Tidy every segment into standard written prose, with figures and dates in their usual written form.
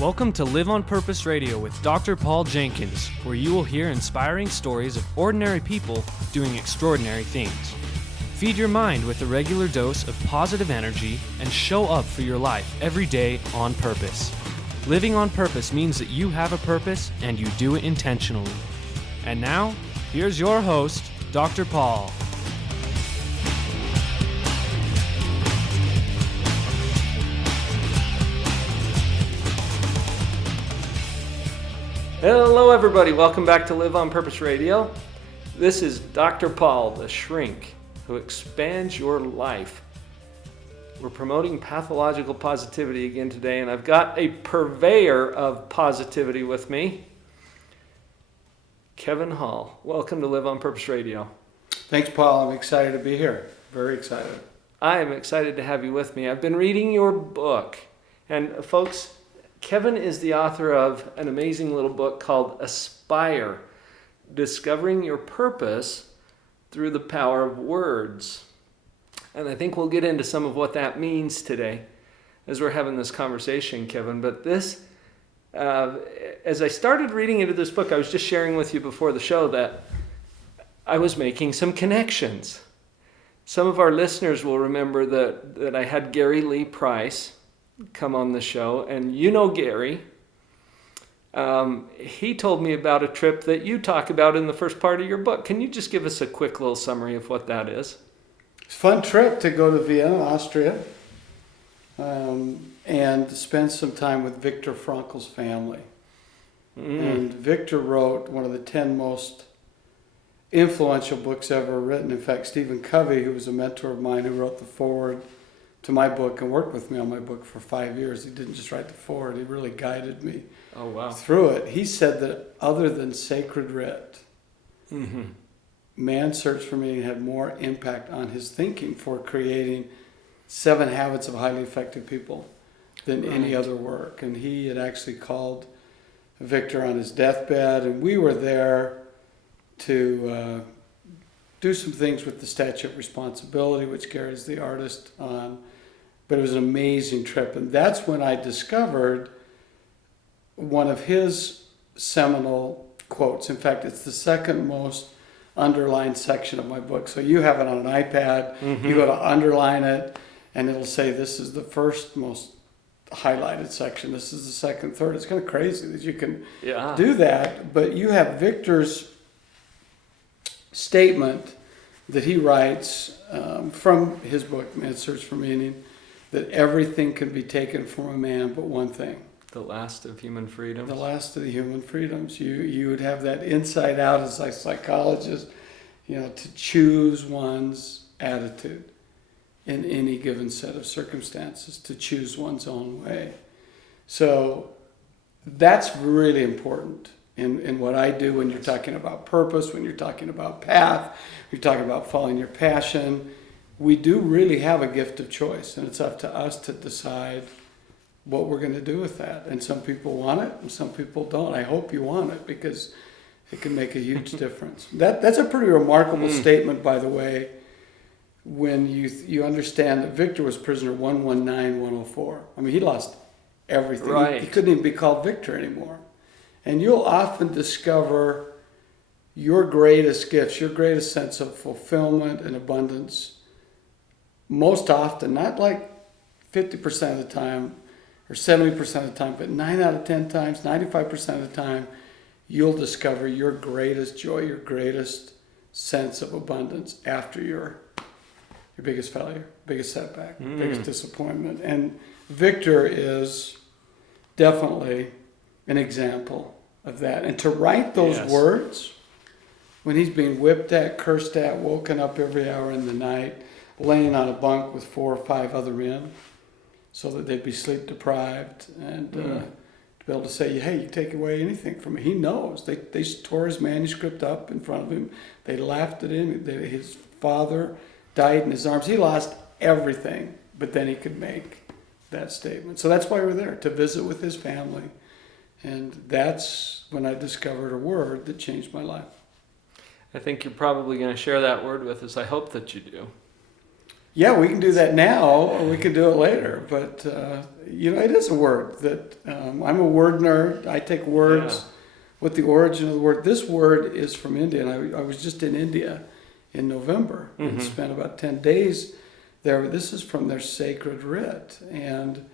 Welcome to Live on Purpose Radio with Dr. Paul Jenkins, where you will hear inspiring stories of ordinary people doing extraordinary things. Feed your mind with a regular dose of positive energy and show up for your life every day on purpose. Living on purpose means that you have a purpose and you do it intentionally. And now, here's your host, Dr. Paul. Hello everybody, welcome back to Live on Purpose Radio. This is Dr. Paul, the shrink, who expands your life. We're promoting pathological positivity again today, and I've got a purveyor of positivity with me, Kevin Hall. Welcome to Live on Purpose Radio. Thanks, Paul. I'm excited to be here. Very excited. I am excited to have you with me. I've been reading your book, and folks, Kevin is the author of an amazing little book called Aspire, Discovering Your Purpose Through the Power of Words. And I think we'll get into some of what that means today as we're having this conversation, Kevin. But this, as I started reading into this book, I was just sharing with you before the show that I was making some connections. Some of our listeners will remember that I had Gary Lee Price come on the show, and you know Gary. He told me about a trip that you talk about in the first part of your book. Can you just give us a quick little summary of what that is? It's a fun trip to go to Vienna, Austria, and spend some time with Viktor Frankl's family. And Viktor wrote one of the 10 most influential books ever written. In fact, Stephen Covey, who was a mentor of mine, who wrote the foreword to my book and worked with me on my book for 5 years. He didn't just write the foreword, he really guided me through it. He said that other than sacred writ, man's search for meaning had more impact on his thinking for creating 7 Habits of Highly Effective People than any other work. And he had actually called Viktor on his deathbed, and we were there to do some things with the Statue of Responsibility, which Gary's the artist on. But it was an amazing trip. And that's when I discovered one of his seminal quotes. In fact, it's the second most underlined section of my book. So you have it on an iPad, you go to underline it, and it'll say this is the first most highlighted section, this is the second, third. It's kind of crazy that you can do that. But you have Viktor's statement that he writes from his book, Man's Search for Meaning, that everything can be taken from a man but one thing. The last of human freedoms. The last of the human freedoms. You would have that inside out as a psychologist, to choose one's attitude in any given set of circumstances, to choose one's own way. So that's really important in what I do when you're talking about purpose, when you're talking about path, you're talking about following your passion. We do really have a gift of choice, and it's up to us to decide what we're going to do with that. And some people want it, and some people don't. I hope you want it, because it can make a huge difference. That's a pretty remarkable statement, by the way, when you understand that Viktor was prisoner 119104. I mean, he lost everything. Right. He couldn't even be called Viktor anymore. And you'll often discover your greatest gifts, your greatest sense of fulfillment and abundance, most often, not like 50% of the time or 70% of the time, but 9 out of 10 times, 95% of the time, you'll discover your greatest joy, your greatest sense of abundance after your biggest failure, biggest setback, biggest disappointment. And Viktor is definitely an example of that. And to write those words when he's being whipped at, cursed at, woken up every hour in the night, laying on a bunk with 4 or 5 other men so that they'd be sleep deprived, and to be able to say, hey, you take away anything from me. He knows. They tore his manuscript up in front of him. They laughed at him. His father died in his arms. He lost everything, but then he could make that statement. So that's why we're there, to visit with his family. And that's when I discovered a word that changed my life. I think you're probably going to share that word with us. I hope that you do. Yeah, we can do that now, or we can do it later. But it is a word that I'm a word nerd. I take words with the origin of the word. This word is from India, and I was just in India in November and spent about 10 days there. This is from their sacred writ, and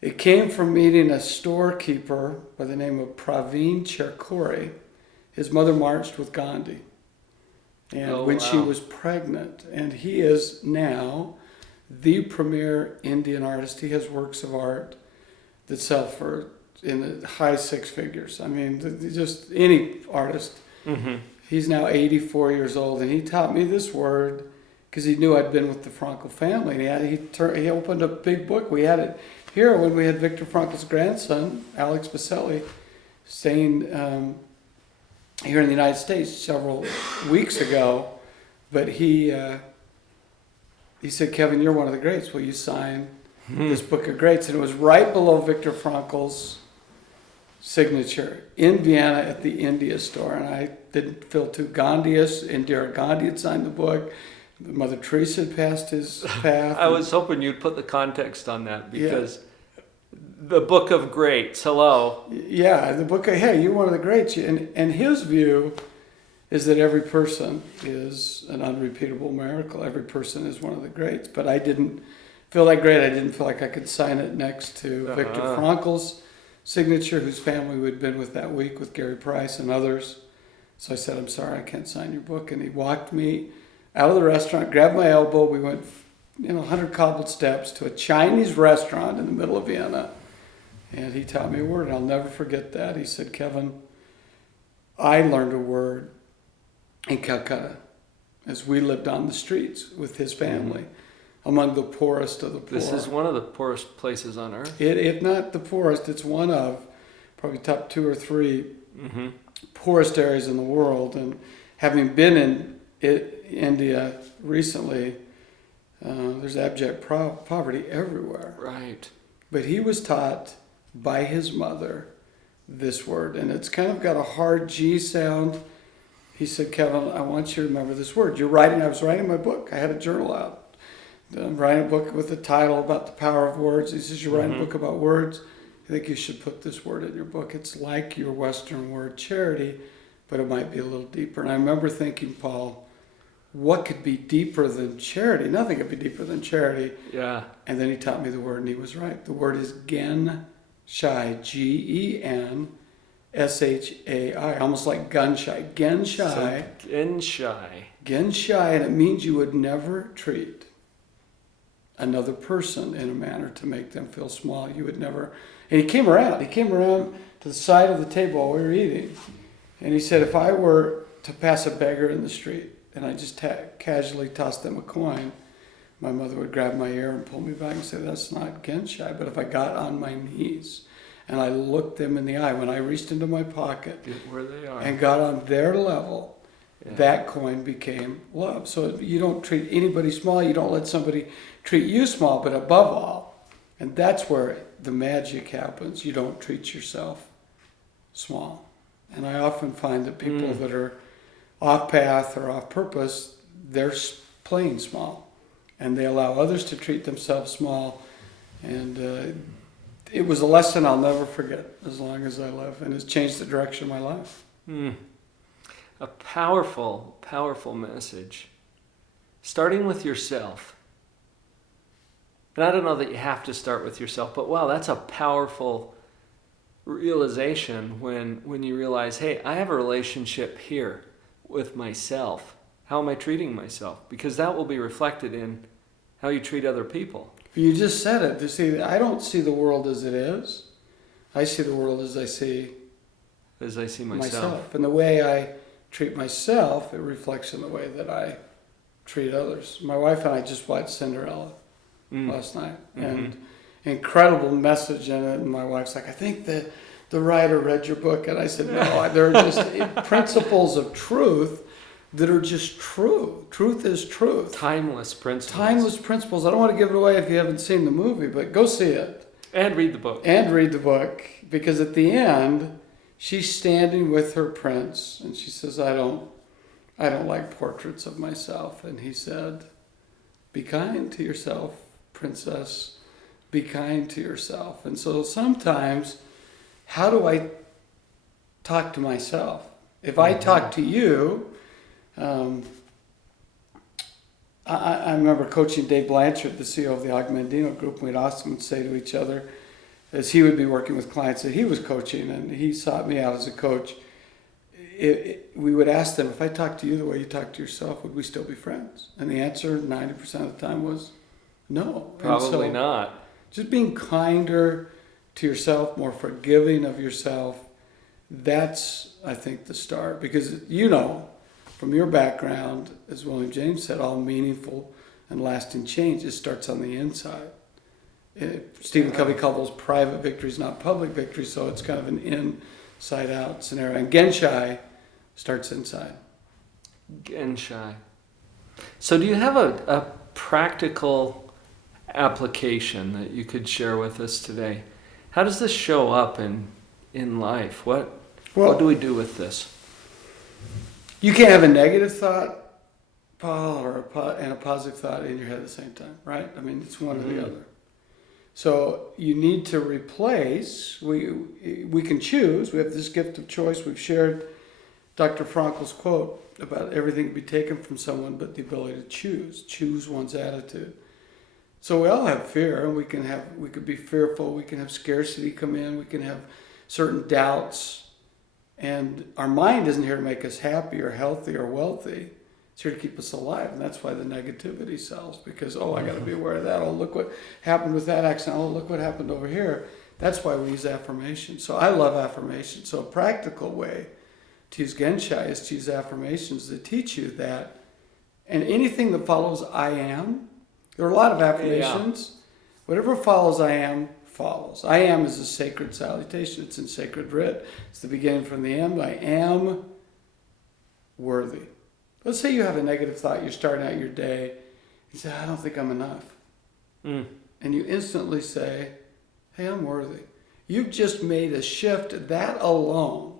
it came from meeting a storekeeper by the name of Praveen Cherkori. His mother marched with Gandhi. And when she was pregnant, and he is now the premier Indian artist. He has works of art that sell for in the high six figures. I mean, just any artist. Mm-hmm. He's now 84 years old, and he taught me this word because he knew I'd been with the Frankl family. And he opened a big book. We had it here when we had Viktor Frankl's grandson, Alex Baselli, staying here in the United States several weeks ago, but he said, "Kevin, you're one of the greats. Will you sign this book of greats?" And it was right below Viktor Frankl's signature in Vienna at the India store. And I didn't feel too Gandhi-ish. Indira Gandhi had signed the book. Mother Teresa had passed his path. I was hoping you'd put the context on that because the book of greats, hello. Yeah, the book of, hey, you're one of the greats. And his view is that every person is an unrepeatable miracle. Every person is one of the greats. But I didn't feel that great. I didn't feel like I could sign it next to Viktor Frankl's signature, whose family we'd been with that week with Gary Price and others. So I said, "I'm sorry, I can't sign your book." And he walked me out of the restaurant, grabbed my elbow. We went 100 cobbled steps to a Chinese restaurant in the middle of Vienna. And he taught me a word, and I'll never forget that. He said, "Kevin, I learned a word in Calcutta as we lived on the streets with his family, among the poorest of the poor." This is one of the poorest places on earth. If not the poorest, it's one of probably top 2 or 3 Mm-hmm. poorest areas in the world. And having been in India recently, there's abject poverty everywhere. Right. But he was taught by his mother this word, and it's kind of got a hard G sound. He said, "Kevin, I want you to remember this word. I was writing my book. I had a journal out. I'm writing a book with a title about the power of words." He says, "You're writing a book about words. I think you should put this word in your book. It's like your Western word charity, but it might be a little deeper." And I remember thinking, Paul, what could be deeper than charity? Nothing could be deeper than charity. Yeah. And then he taught me the word, and he was right. The word is Gen Shai, Genshai, almost like gun shy. Gen Shai. So, Genshai. Gen Shai, and it means you would never treat another person in a manner to make them feel small. You would never. And he came around to the side of the table while we were eating, and he said, "If I were to pass a beggar in the street and I just casually tossed them a coin, my mother would grab my ear and pull me back and say, 'That's not Genshai.' But if I got on my knees and I looked them in the eye, when I reached into my pocket Get where they are. and got on their level, that coin became love." So you don't treat anybody small. You don't let somebody treat you small, but above all, and that's where the magic happens, you don't treat yourself small. And I often find that people that are off path or off purpose, they're playing small. And they allow others to treat themselves small. And it was a lesson I'll never forget as long as I live. And it's changed the direction of my life. A powerful, powerful message. Starting with yourself. And I don't know that you have to start with yourself, but wow, that's a powerful realization when you realize, hey, I have a relationship here with myself. How am I treating myself? Because that will be reflected in how you treat other people. You just said it. You see, I don't see the world as it is. I see the world as I see myself. And the way I treat myself, it reflects in the way that I treat others. My wife and I just watched Cinderella last night. And incredible message in it. And my wife's like, "I think the writer read your book." And I said, "No, there are just principles of truth that are just true. Truth is truth. Timeless principles. Timeless principles." I don't want to give it away if you haven't seen the movie, but go see it. And read the book. Because at the end, she's standing with her prince, and she says, I don't like portraits of myself." And he said, be kind to yourself, princess. Be kind to yourself. And so sometimes, how do I talk to myself? If I talk to you, I remember coaching Dave Blanchard, the CEO of the Augmendino Group, and we'd often say to each other, as he would be working with clients that he was coaching, and he sought me out as a coach, we would ask them, if I talk to you the way you talk to yourself, would we still be friends? And the answer 90% of the time was no. Probably not. Just being kinder to yourself, more forgiving of yourself, that's, I think, the start. Because from your background, as William James said, all meaningful and lasting change, it starts on the inside. Stephen Covey called those private victories, not public victories, so it's kind of an inside-out scenario. And Genshai starts inside. Genshai. So do you have a practical application that you could share with us today? How does this show up in life? What do we do with this? You can't have a negative thought, Paul, and a positive thought in your head at the same time, right? I mean, it's one or the other. So you need to replace, we can choose, we have this gift of choice. We've shared Dr. Frankl's quote about everything can be taken from someone but the ability to choose one's attitude. So we all have fear, and we could be fearful, we can have scarcity come in, we can have certain doubts. And our mind isn't here to make us happy or healthy or wealthy. It's here to keep us alive. And that's why the negativity sells. Because, I got to be aware of that. Oh, look what happened with that accident. Oh, look what happened over here. That's why we use affirmations. So I love affirmations. So a practical way to use Genshai is to use affirmations that teach you that. And anything that follows I am, there are a lot of affirmations. Yeah. Whatever follows I am, follows. I am is a sacred salutation. It's in sacred writ. It's the beginning from the end. I am worthy. Let's say you have a negative thought. You're starting out your day. You say, I don't think I'm enough. And you instantly say, hey, I'm worthy. You've just made a shift. That alone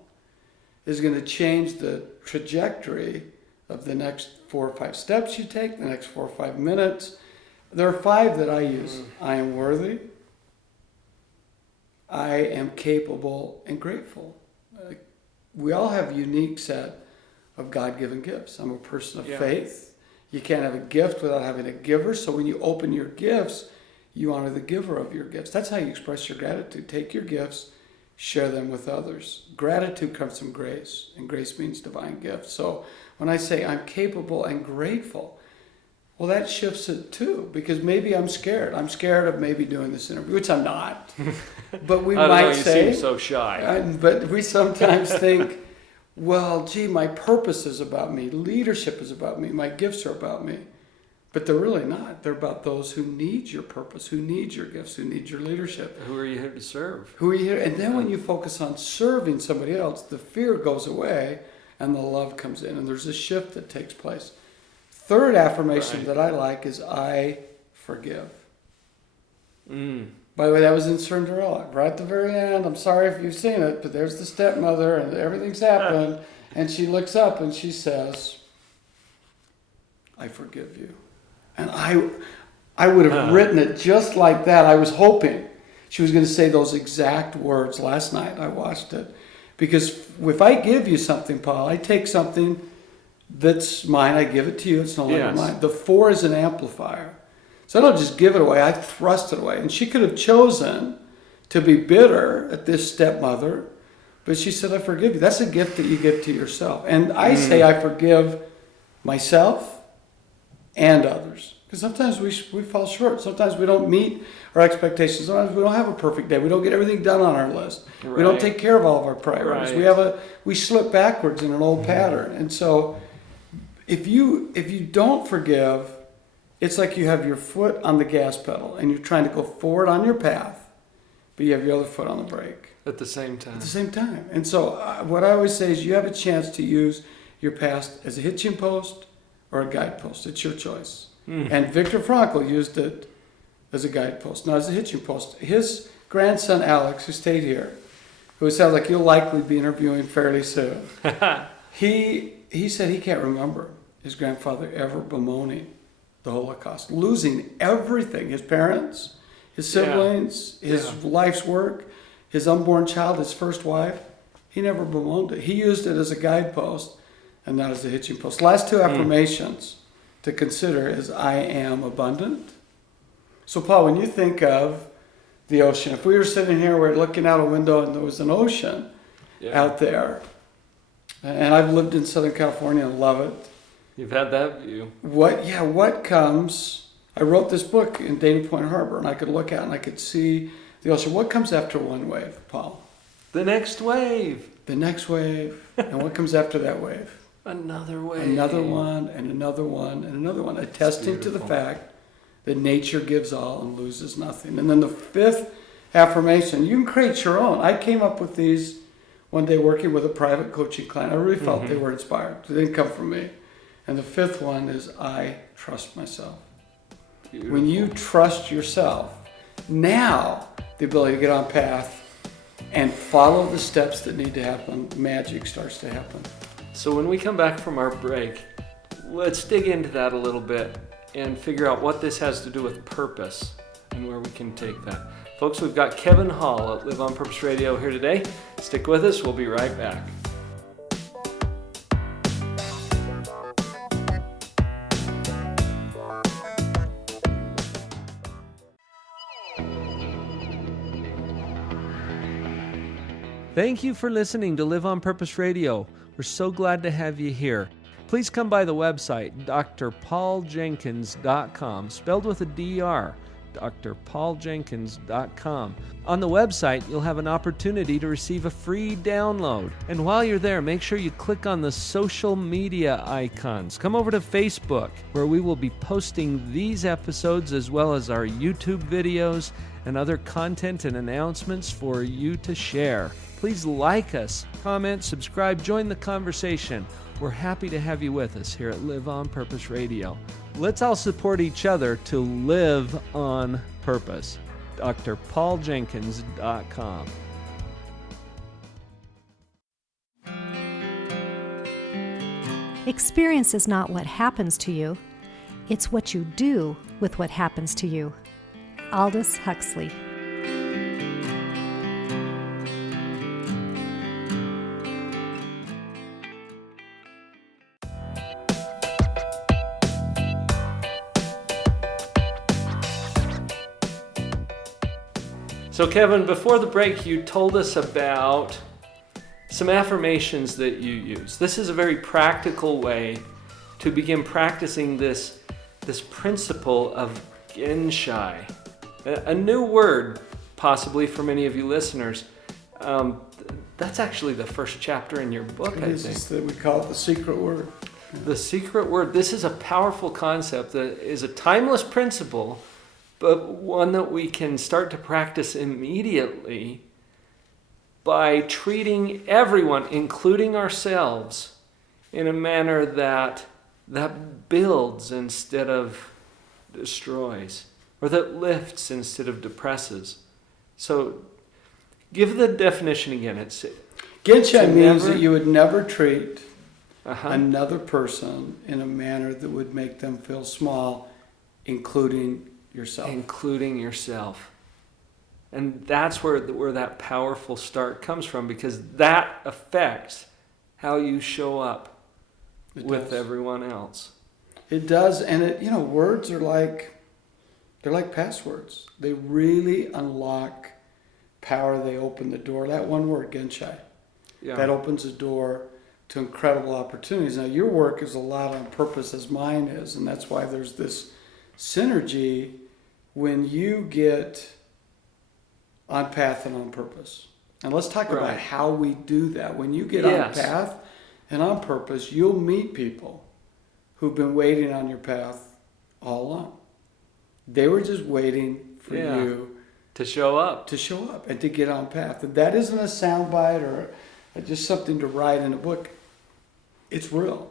is going to change the trajectory of the next 4 or 5 steps you take, the next 4 or 5 minutes. There are 5 that I use. I am worthy. I am capable and grateful. We all have a unique set of God-given gifts. I'm a person of faith. You can't have a gift without having a giver. So when you open your gifts, you honor the giver of your gifts. That's how you express your gratitude. Take your gifts, share them with others. Gratitude comes from grace, and grace means divine gifts. So when I say I'm capable and grateful, well, that shifts it too, because maybe I'm scared. I'm scared of maybe doing this interview, which I'm not. But we might say, you seem so shy. But we sometimes think, well, gee, my purpose is about me. Leadership is about me. My gifts are about me. But they're really not. They're about those who need your purpose, who need your gifts, who need your leadership. Who are you here to serve? Who are you here? And then when you focus on serving somebody else, the fear goes away and the love comes in. And there's a shift that takes place. Third affirmation that I like is I forgive. By the way, that was in Cinderella, right at the very end. I'm sorry if you've seen it, but there's the stepmother and everything's happened. And she looks up and she says, I forgive you. And I would have written it just like that. I was hoping she was going to say those exact words last night. I watched it. Because if I give you something, Paul, I take something that's mine, I give it to you, it's no longer mine. The 4 is an amplifier. So I don't just give it away, I thrust it away. And she could have chosen to be bitter at this stepmother, but she said, I forgive you. That's a gift that you give to yourself. And I say I forgive myself and others. Because sometimes we fall short. Sometimes we don't meet our expectations. Sometimes we don't have a perfect day. We don't get everything done on our list. Right. We don't take care of all of our priorities. Right. We slip backwards in an old pattern. And so if you don't forgive, it's like you have your foot on the gas pedal and you're trying to go forward on your path, but you have your other foot on the brake. At the same time. At the same time. And so what I always say is you have a chance to use your past as a hitching post or a guidepost. It's your choice. And Viktor Frankl used it as a guidepost, not as a hitching post. His grandson Alex, who stayed here, who sounds like you'll likely be interviewing fairly soon, he said he can't remember his grandfather ever bemoaning the Holocaust, losing everything, his parents, his siblings, his life's work, his unborn child, his first wife. He never bemoaned it. He used it as a guidepost and not as a hitching post. Last two affirmations to consider is I am abundant. So Paul, when you think of the ocean, if we were sitting here, we're looking out a window and there was an ocean out there, and I've lived in Southern California and love it. You've had that view. What comes, I wrote this book in Dana Point Harbor and I could look out and I could see the ocean. What comes after one wave, Paul? The next wave. The next wave. And what comes after that wave? Another wave. Another one, and another one, and another one, attesting to the fact that nature gives all and loses nothing. And then the fifth affirmation, you can create your own. I came up with these one day working with a private coaching client. I really felt they were inspired. They didn't come from me. And the fifth one is I trust myself. Beautiful. When you trust yourself, now the ability to get on path and follow the steps that need to happen, magic starts to happen. So when we come back from our break, let's dig into that a little bit and figure out what this has to do with purpose and where we can take that. Folks, we've got Kevin Hall at Live on Purpose Radio here today. Stick with us. We'll be right back. Thank you for listening to Live on Purpose Radio. We're so glad to have you here. Please come by the website, drpauljenkins.com, spelled with a D-R, drpauljenkins.com. On the website, you'll have an opportunity to receive a free download. And while you're there, make sure you click on the social media icons. Come over to Facebook, where we will be posting these episodes as well as our YouTube videos and other content and announcements for you to share. Please like us, comment, subscribe, join the conversation. We're happy to have you with us here at Live on Purpose Radio. Let's all support each other to live on purpose. drpauljenkins.com. Experience is not what happens to you, it's what you do with what happens to you. Aldous Huxley. So Kevin, before the break, you told us about some affirmations that you use. This is a very practical way to begin practicing this principle of Genshai, a new word possibly for many of you listeners. That's actually the first chapter in your book, I think. We call it the secret word. The secret word. This is a powerful concept that is a timeless principle, but one that we can start to practice immediately by treating everyone, including ourselves, in a manner that builds instead of destroys, or that lifts instead of depresses. So give the definition again. Genshai means that you would never treat another person in a manner that would make them feel small, including yourself. Including yourself. And that's where that powerful start comes from, because that affects how you show up with everyone else. It does, and words are they're like passwords. They really unlock power. They open the door. That one word, Genshai, that opens the door to incredible opportunities. Now, your work is a lot on purpose, as mine is, and that's why there's this synergy when you get on path and on purpose. And let's talk about how we do that. When you get on path and on purpose, you'll meet people who've been waiting on your path all along. They were just waiting for you to show up and to get on path. And that isn't a soundbite or just something to write in a book. It's real.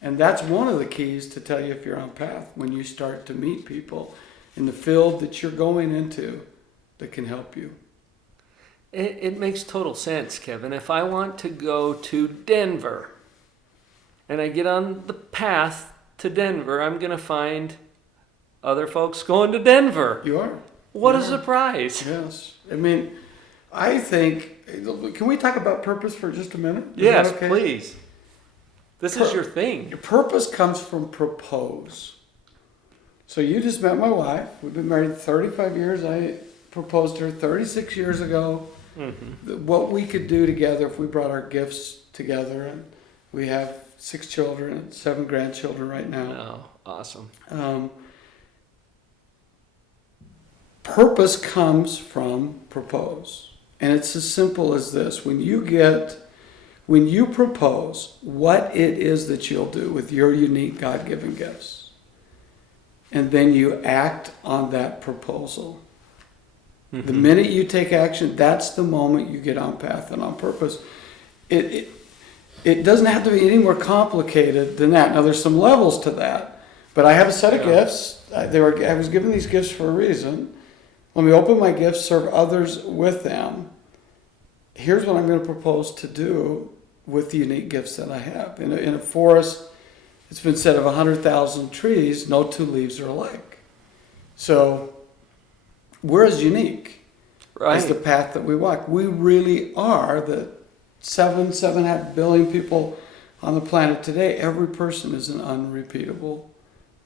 And that's one of the keys to tell you if you're on path, when you start to meet people in the field that you're going into that can help you. It makes total sense, Kevin. If I want to go to Denver and I get on the path to Denver, I'm going to find other folks going to Denver. You are. What You a are. surprise. Yes. I mean, I think, can we talk about purpose for just a minute? Is Yes, that okay? please. This is your thing. Your purpose comes from propose. So you just met my wife. We've been married 35 years. I proposed to her 36 years ago. What we could do together if we brought our gifts together. And we have 6 children and 7 grandchildren right now. Oh, awesome. Purpose comes from propose. And it's as simple as this. When you propose what it is that you'll do with your unique God-given gifts, and then you act on that proposal. The minute you take action, that's the moment you get on path and on purpose. It doesn't have to be any more complicated than that. Now, there's some levels to that, but I have a set of gifts. I was given these gifts for a reason. Let me open my gifts, serve others with them. Here's what I'm going to propose to do with the unique gifts that I have. In a forest, it's been said of 100,000 trees, no 2 leaves are alike. So we're as unique as the path that we walk. We really are the 7.5 billion people on the planet today. Every person is an unrepeatable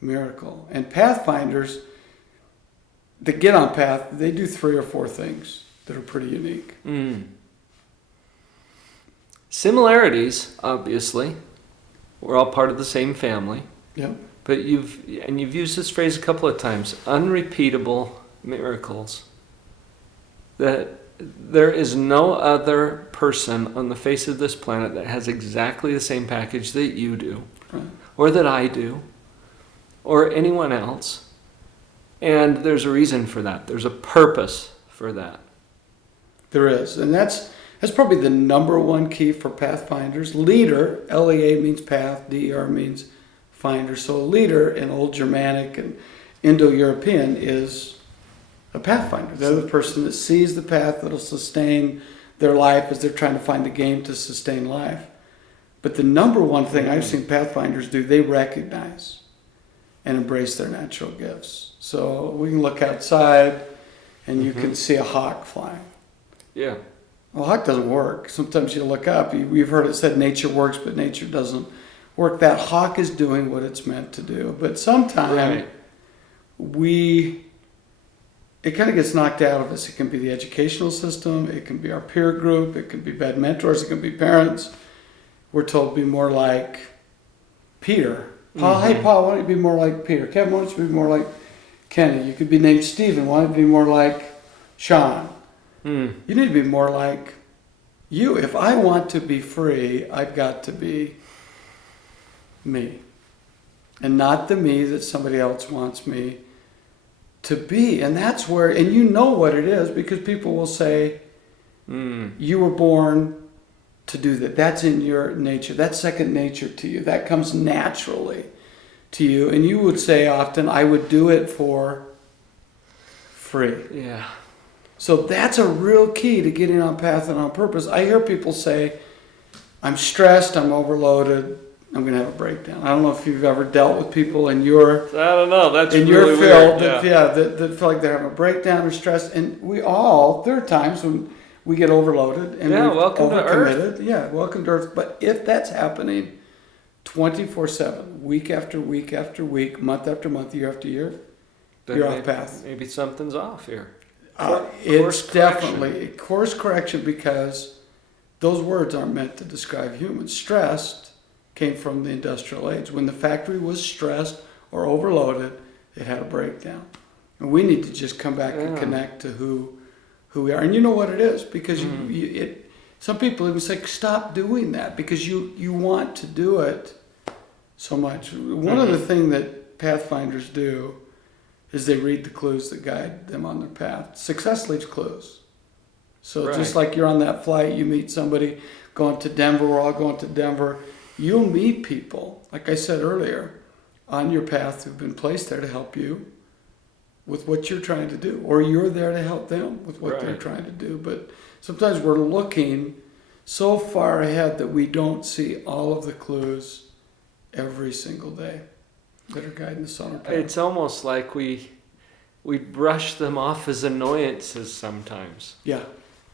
miracle. And pathfinders that get on path, they do 3 or 4 things that are pretty unique. Similarities, obviously. We're all part of the same family. Yeah. But you've used this phrase a couple of times, unrepeatable miracles. That there is no other person on the face of this planet that has exactly the same package that you do, Right. or that I do, or anyone else. And there's a reason for that. There's a purpose for that. There is. And that's probably the number one key for pathfinders. Leader, L-E-A means path, D-E-R means finder. So leader in Old Germanic and Indo-European is a pathfinder. They're the person that sees the path that'll sustain their life as they're trying to find the game to sustain life. But the number one thing I've seen pathfinders do, they recognize and embrace their natural gifts. So we can look outside and you can see a hawk flying. Yeah. Well, hawk doesn't work. Sometimes you look up, we've heard it said nature works, but nature doesn't work. That hawk is doing what it's meant to do. But sometimes it kind of gets knocked out of us. It can be the educational system, it can be our peer group, it can be bad mentors, it can be parents. We're told to be more like Peter. Paul, hey Paul, why don't you be more like Peter? Kevin, why don't you be more like Kenny? You could be named Stephen, why don't you be more like Sean? You need to be more like you. If I want to be free, I've got to be me. And not the me that somebody else wants me to be. And that's where, and you know what it is, because people will say, you were born to do that. That's in your nature. That's second nature to you. That comes naturally to you. And you would say often, I would do it for free. Yeah. So that's a real key to getting on path and on purpose. I hear people say, I'm stressed, I'm overloaded, I'm going to have a breakdown. I don't know if you've ever dealt with people in your I don't know. That's in really your field weird. that feel like they're having a breakdown or stress. And there are times when we get overloaded and we're welcome to Earth. overcommitted. Yeah, welcome to Earth. But if that's happening 24/7, week after week after week, month after month, year after year, Then you're maybe, off path. Maybe something's off here. It's Course definitely course correction, because those words aren't meant to describe humans. Stressed came from the industrial age. When the factory was stressed or overloaded, it had a breakdown. And we need to just come back and connect to who we are. And you know what it is, because some people even say, stop doing that, because you want to do it so much. One of the things that pathfinders do is they read the clues that guide them on their path. Success leaves clues. So just like you're on that flight, you meet somebody going to Denver, we're all going to Denver. You'll meet people, like I said earlier, on your path who've been placed there to help you with what you're trying to do, or you're there to help them with what they're trying to do. But sometimes we're looking so far ahead that we don't see all of the clues every single day. that are guiding us on our path. It's almost like we brush them off as annoyances sometimes. Yeah.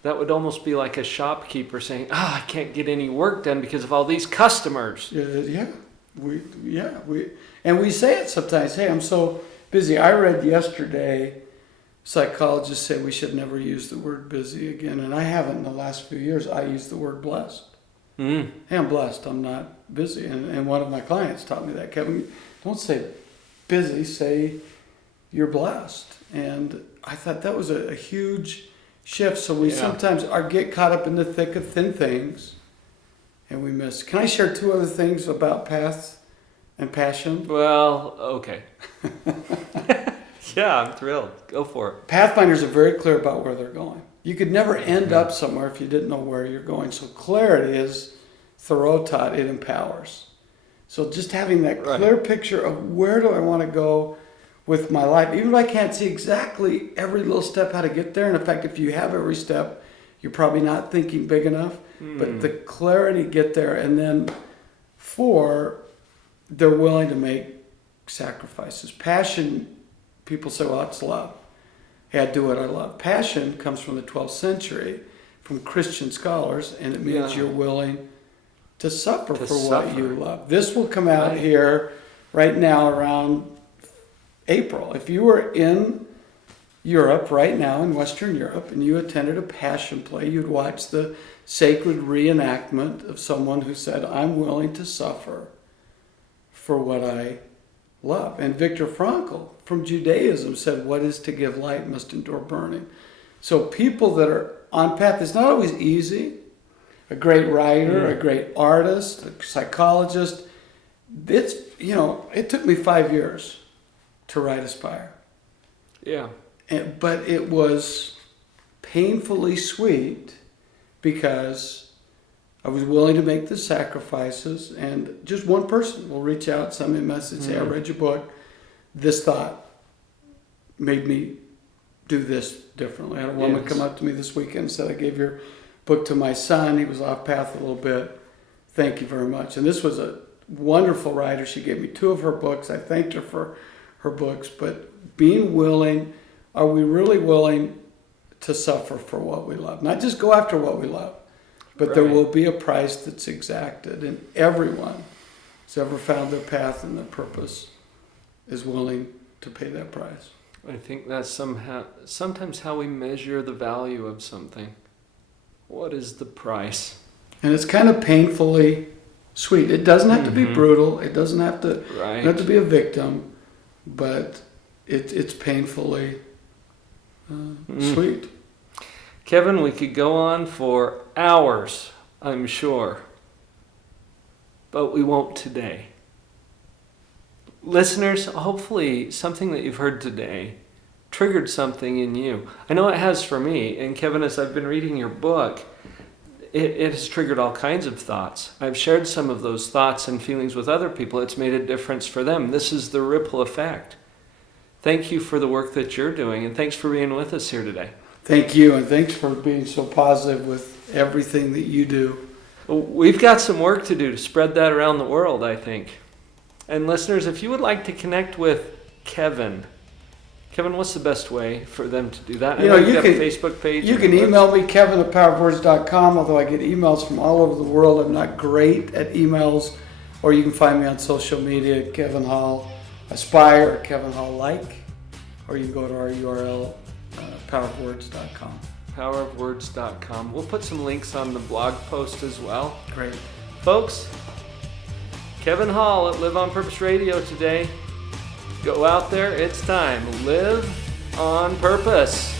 That would almost be like a shopkeeper saying, I can't get any work done because of all these customers. Yeah. We say it sometimes. Hey, I'm so busy. I read yesterday, psychologists say we should never use the word busy again, and I haven't in the last few years. I use the word blessed. Hey, I'm blessed. I'm not busy. And one of my clients taught me that. Kevin, don't say busy. Say you're blessed. And I thought that was a huge shift. So we sometimes get caught up in the thick of thin things, and we miss. Can I share 2 other things about paths and passion? Well, okay. Yeah, I'm thrilled. Go for it. Pathfinders are very clear about where they're going. You could never end up somewhere if you didn't know where you're going. So clarity is, Thoreau taught, it empowers. So just having that clear picture of where do I want to go with my life, even if I can't see exactly every little step how to get there. And in fact, if you have every step, you're probably not thinking big enough. But the clarity, get there. And then 4, they're willing to make sacrifices. Passion, people say, well, it's love. Hey, I do what I love. Passion comes from the 12th century, from Christian scholars, and it means you're willing to suffer for what you love. This will come out here right now around April. If you were in Europe right now, in Western Europe, and you attended a passion play, you'd watch the sacred reenactment of someone who said, I'm willing to suffer for what I love. And Viktor Frankl from Judaism said, what is to give light must endure burning. So people that are on path, it's not always easy. A great writer, a great artist, a psychologist. It took me 5 years to write Aspire. Yeah. But it was painfully sweet because I was willing to make the sacrifices, and just one person will reach out, send me a message, say, I read your book. This thought made me do this differently. I had a woman come up to me this weekend and said, I gave your book to my son. He was off path a little bit. Thank you very much. And this was a wonderful writer. She gave me 2 of her books. I thanked her for her books. But being willing, are we really willing to suffer for what we love? Not just go after what we love, but there will be a price that's exacted. And everyone who's ever found their path and their purpose is willing to pay that price. I think that's sometimes how we measure the value of something. What is the price? And it's kind of painfully sweet. It doesn't have to be brutal. It doesn't have to, be a victim, but it's painfully sweet. Kevin, we could go on for hours, I'm sure, but we won't today. Listeners, hopefully something that you've heard today triggered something in you. I know it has for me. And Kevin, as I've been reading your book, it has triggered all kinds of thoughts. I've shared some of those thoughts and feelings with other people. It's made a difference for them. This is the ripple effect. Thank you for the work that you're doing, and thanks for being with us here today. Thank you, and thanks for being so positive with everything that you do. We've got some work to do to spread that around the world, I think. And listeners, if you would like to connect with Kevin, what's the best way for them to do that? You have a Facebook page. You can email me, kevin@powerofwords.com, although I get emails from all over the world. I'm not great at emails. Or you can find me on social media, Kevin Hall Aspire, or Kevin Hall Like. Or you can go to our URL, powerofwords.com. Powerofwords.com. We'll put some links on the blog post as well. Great. Folks, Kevin Hall at Live on Purpose Radio today. Go out there, it's time. Live on purpose.